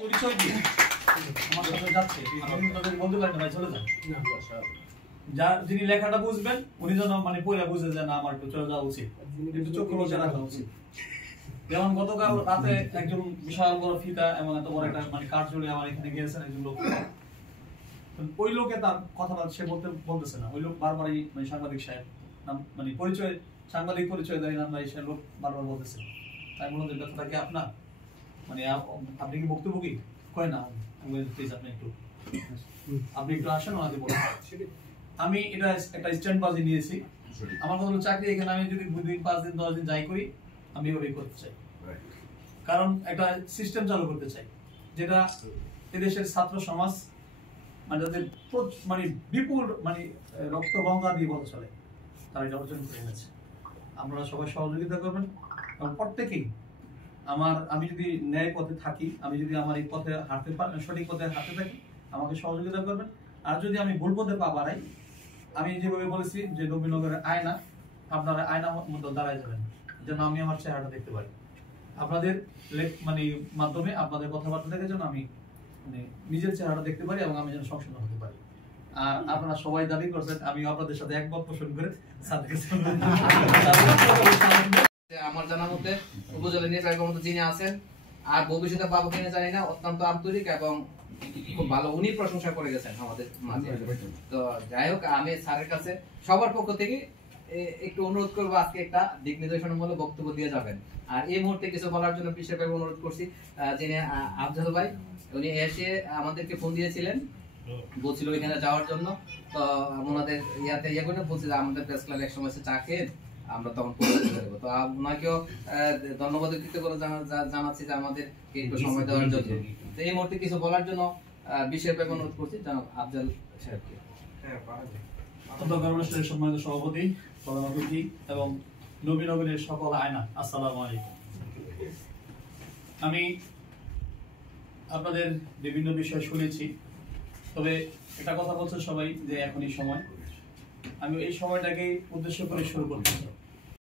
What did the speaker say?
পরিচয় দিয়ে আমার সাথে যাচ্ছে, আমি তাদের বলতে পারি না ভাই চলে যান। যিনি লেখাটা বুঝবেন উনি যেন মানে পড়ে বুঝে যে না আমার একটু চলে যাওয়া উচিত, একটু চোখ খোলা রাখা উচিত। যেমন গতকাল রাতে একজন বিশাল বড় ফিতা এমন এত বড় একটা মানে কাঠ জড়িয়ে আমার এখানে গিয়েছেন একজন লোক, ওই লোকে তার কথাটা সে বলতেছে না, ওই লোক বারবারই মানে সাংবাদিক সাহেব নাম মানে পরিচয় সাংবাদিক পরিচয় দেয় নাম সে লোক বারবার বলতেছে। তাই বললাম যে কথাটা কি আপনার মানে আপনি কি বক্তব্য কি কয় না, প্লিজ আপনি একটু আসেন ওনাকে বলুন। আমি এটা একটা স্ট্যান্ড বাজি নিয়েছি, আমার কথা হলো চাকরি এখানে আমি যদি 2 দিন 5 দিন 10 দিন যাই করি আমি এভাবেই করতে চাই, কারণ একটা সিস্টেম চালু করতে চাই যেটা এদেশের ছাত্র সমাজ মানে যাদের মানে বিপুল মানে রক্ত গঙ্গা দিয়ে বলা চলে তারা এটা অর্জন করে এনেছে। আপনারা সবাই সহযোগিতা করবেন এবং প্রত্যেকেই আমি যদি ন্যায় পথে থাকি, আমি যদি আমার এই পথে হাঁটতে পারি, সঠিক পথে হাঁটতে থাকি আমাকে সহযোগিতা করবেন। আর যদি আমি ভুল পথে পা বাড়াই, আমি যেভাবে বলেছি যে নবীনগরের আয়না, আপনারা আয়নার মধ্যে দাঁড়ায় যাবেন যেন আমি আমার চেহারাটা দেখতে পারি, আপনাদের মানে মাধ্যমে আপনাদের কথাবার্তা দেখে যেন আমি মানে নিজের চেহারাটা দেখতে পারি এবং আমি যেন সংশোধন হতে পারি। আর আপনারা সবাই দাবি করছেন, আমি আপনাদের সাথে একমত পোষণ করে আমার জানা মতে উপজেলা নির্বাহী কর্মকর্তা যিনি আছেন আর ভবিষ্যতে পাবো কিনা জানি না, অত্যন্ত আন্তরিক এবং খুব ভালো, উনি প্রশংসা করে গেছেন আমাদের মাঝে। তো যাই হোক, আমি স্যারের কাছে সবার পক্ষ থেকে একটু অনুরোধ করবো আজকে একটা দিক নির্দেশনামূলক বক্তব্য দিয়ে যাবেন। আর এই মুহূর্তে কিছু বলার জন্য বিশেষভাবে অনুরোধ করছি, যিনি আফজাল ভাই, উনি এসে আমাদেরকে ফোন দিয়েছিলেন, বলছিল ওইখানে যাওয়ার জন্য। তো ওনাদের ইয়ে করে বলছে যে আমাদের প্রেস ক্লাবে এক সময় চা খেয়ে আমরা তখন পরিচিত হবো। তো ওনাকেও ধন্যবাদ করে জানাচ্ছি যে আমাদের একটু সময় দেওয়ার জন্য। তো এই মুহূর্তে কিছু বলার জন্য বিশেষভাবে অনুরোধ করছি জনাব আফজাল সাহেবকে। সম্মানিত সভাপতি, প্রধান অতিথি এবং নবীনগরের সকল আয়না, আসসালামু আলাইকুম। আমি আপনাদের বিভিন্ন বিষয় শুনেছি, তবে একটা কথা বলছে সবাই যে এখনই সময়, আমি এই সময়টাকে উদ্দেশ্য করে শুরু করতে চাই।